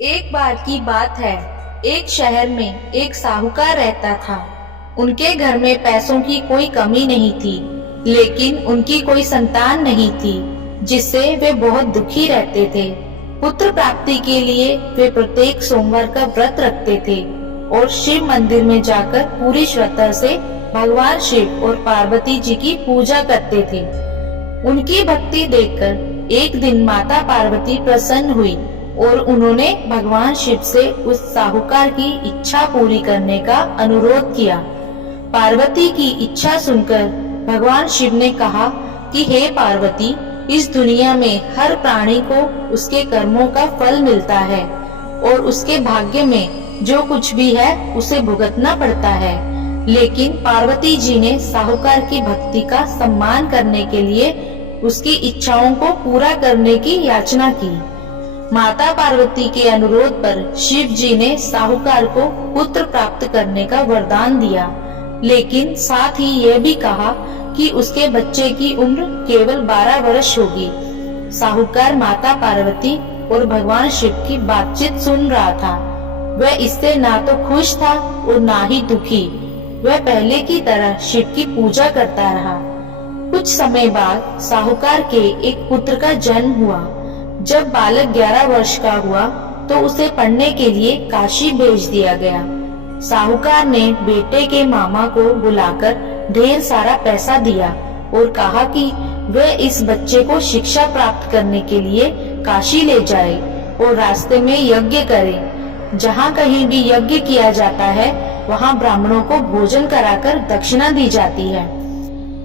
एक बार की बात है। एक शहर में एक साहूकार रहता था। उनके घर में पैसों की कोई कमी नहीं थी, लेकिन उनकी कोई संतान नहीं थी, जिससे वे बहुत दुखी रहते थे। पुत्र प्राप्ति के लिए वे प्रत्येक सोमवार का व्रत रखते थे और शिव मंदिर में जाकर पूरी श्रद्धा से भगवान शिव और पार्वती जी की पूजा करते थे। उनकी भक्ति देखकर एक दिन माता पार्वती प्रसन्न हुई और उन्होंने भगवान शिव से उस साहूकार की इच्छा पूरी करने का अनुरोध किया। पार्वती की इच्छा सुनकर भगवान शिव ने कहा कि हे पार्वती, इस दुनिया में हर प्राणी को उसके कर्मों का फल मिलता है और उसके भाग्य में जो कुछ भी है उसे भुगतना पड़ता है। लेकिन पार्वती जी ने साहूकार की भक्ति का सम्मान करने के लिए उसकी इच्छाओं को पूरा करने की याचना की। माता पार्वती के अनुरोध पर शिव जी ने साहूकार को पुत्र प्राप्त करने का वरदान दिया, लेकिन साथ ही यह भी कहा कि उसके बच्चे की उम्र केवल 12 वर्ष होगी। साहूकार माता पार्वती और भगवान शिव की बातचीत सुन रहा था। वह इससे ना तो खुश था और ना ही दुखी। वह पहले की तरह शिव की पूजा करता रहा। कुछ समय बाद साहूकार के एक पुत्र का जन्म हुआ। जब बालक 11 वर्ष का हुआ तो उसे पढ़ने के लिए काशी भेज दिया गया। साहूकार ने बेटे के मामा को बुलाकर ढेर सारा पैसा दिया और कहा कि वह इस बच्चे को शिक्षा प्राप्त करने के लिए काशी ले जाए और रास्ते में यज्ञ करे। जहाँ कहीं भी यज्ञ किया जाता है वहाँ ब्राह्मणों को भोजन कराकर दक्षिणा दी जाती है।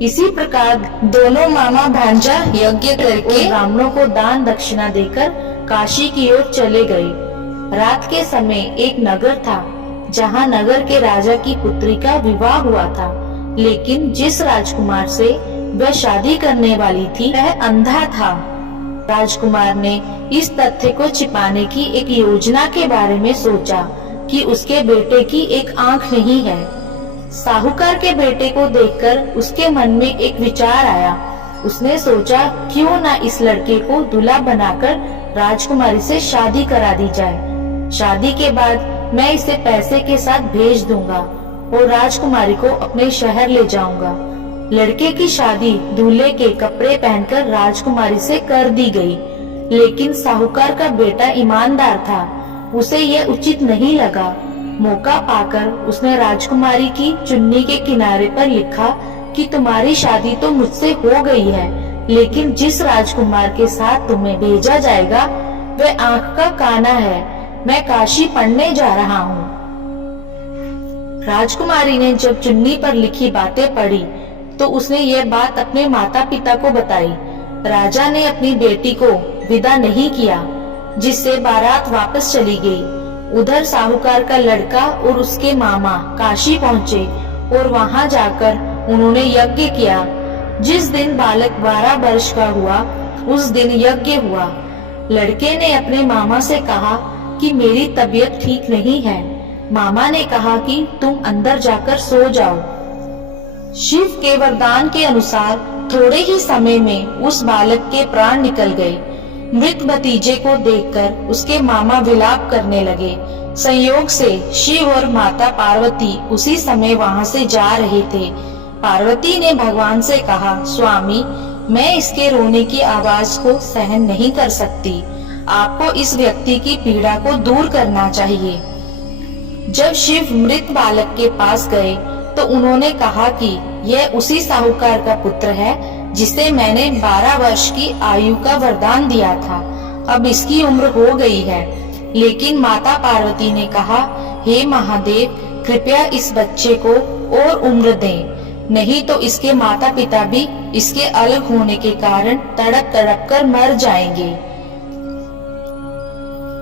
इसी प्रकार दोनों मामा भांजा यज्ञ करके ब्राह्मणों को दान दक्षिणा देकर काशी की ओर चले गए। रात के समय एक नगर था जहाँ नगर के राजा की पुत्री का विवाह हुआ था, लेकिन जिस राजकुमार से वह शादी करने वाली थी वह अंधा था। राजकुमार ने इस तथ्य को छिपाने की एक योजना के बारे में सोचा कि उसके बेटे की एक आंख नहीं है। साहूकार के बेटे को देखकर उसके मन में एक विचार आया। उसने सोचा क्यों ना इस लड़के को दूल्हा बनाकर राजकुमारी से शादी करा दी जाए। शादी के बाद मैं इसे पैसे के साथ भेज दूंगा और राजकुमारी को अपने शहर ले जाऊंगा। लड़के की शादी दूल्हे के कपड़े पहनकर राजकुमारी से कर दी गई, लेकिन साहूकार का बेटा ईमानदार था। उसे यह उचित नहीं लगा। मौका पाकर उसने राजकुमारी की चुन्नी के किनारे पर लिखा कि तुम्हारी शादी तो मुझसे हो गई है, लेकिन जिस राजकुमार के साथ तुम्हें भेजा जाएगा वह आंख का काना है। मैं काशी पढ़ने जा रहा हूँ। राजकुमारी ने जब चुन्नी पर लिखी बातें पढ़ी तो उसने यह बात अपने माता पिता को बताई। राजा ने अपनी बेटी को विदा नहीं किया, जिससे बारात वापस चली गई। उधर साहूकार का लड़का और उसके मामा काशी पहुँचे और वहाँ जाकर उन्होंने यज्ञ किया। जिस दिन बालक 12 वर्ष का हुआ उस दिन यज्ञ हुआ। लड़के ने अपने मामा से कहा कि मेरी तबीयत ठीक नहीं है। मामा ने कहा कि तुम अंदर जाकर सो जाओ। शिव के वरदान के अनुसार थोड़े ही समय में उस बालक के प्राण निकल गए। मृत भतीजे को देखकर उसके मामा विलाप करने लगे। संयोग से शिव और माता पार्वती उसी समय वहां से जा रहे थे। पार्वती ने भगवान से कहा, स्वामी, मैं इसके रोने की आवाज को सहन नहीं कर सकती। आपको इस व्यक्ति की पीड़ा को दूर करना चाहिए। जब शिव मृत बालक के पास गए तो उन्होंने कहा कि यह उसी साहूकार का पुत्र है जिसे मैंने 12 वर्ष की आयु का वरदान दिया था। अब इसकी उम्र हो गई है। लेकिन माता पार्वती ने कहा, हे महादेव, कृपया इस बच्चे को और उम्र दें, नहीं तो इसके माता पिता भी इसके अलग होने के कारण तड़प तड़प कर मर जाएंगे।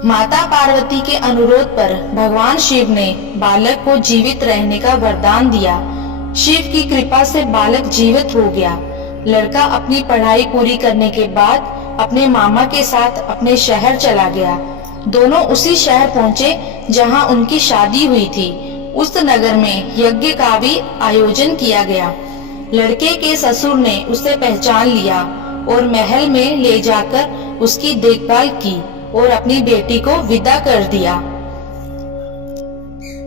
माता पार्वती के अनुरोध पर भगवान शिव ने बालक को जीवित रहने का वरदान दिया। शिव की कृपा से बालक जीवित हो गया। लड़का अपनी पढ़ाई पूरी करने के बाद अपने मामा के साथ अपने शहर चला गया। दोनों उसी शहर पहुँचे जहाँ उनकी शादी हुई थी। उस नगर में यज्ञ का भी आयोजन किया गया। लड़के के ससुर ने उसे पहचान लिया और महल में ले जाकर उसकी देखभाल की और अपनी बेटी को विदा कर दिया।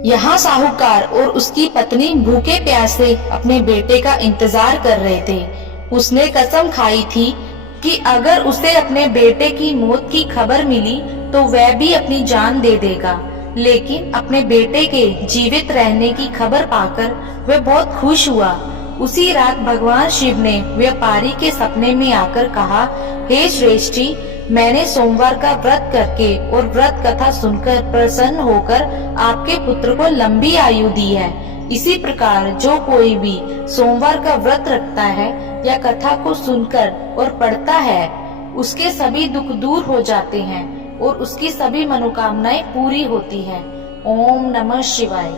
यहाँ साहूकार और उसकी पत्नी भूखे प्यासे अपने बेटे का इंतजार कर रहे थे। उसने कसम खाई थी कि अगर उसे अपने बेटे की मौत की खबर मिली तो वह भी अपनी जान दे देगा। लेकिन अपने बेटे के जीवित रहने की खबर पाकर वह बहुत खुश हुआ। उसी रात भगवान शिव ने व्यापारी के सपने में आकर कहा, हे श्रेष्ठी, मैंने सोमवार का व्रत करके और व्रत कथा सुनकर प्रसन्न होकर आपके पुत्र को लंबी आयु दी है। इसी प्रकार जो कोई भी सोमवार का व्रत रखता है या कथा को सुनकर और पढ़ता है, उसके सभी दुख दूर हो जाते हैं और उसकी सभी मनोकामनाएं पूरी होती हैं। ओम नमः शिवाय।